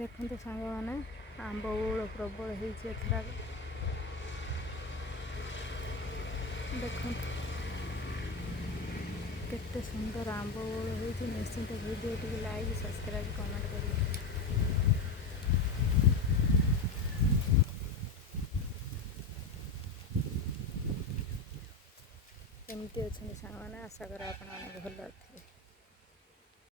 ଦେଖନ୍ତୁ ସାଙ୍ଗମାନେ ଆମ୍ବ ବଉଳ ପ୍ରବଳ ହେଇଛି ଏଥର। ଦେଖନ୍ତୁ କେତେ ସୁନ୍ଦର ଆମ୍ବ ବଉଳ ହେଇଛି। ନିଶ୍ଚିନ୍ତ ଭିଡ଼ିଓଟିକୁ ଲାଇକ୍ ସବସ୍କ୍ରାଇବ୍ କମେଣ୍ଟ କରିବେ। କେମିତି ଅଛନ୍ତି ସାଙ୍ଗମାନେ? ଆଶା କରେ ଆପଣମାନେ ଭଲ ଥିବେ।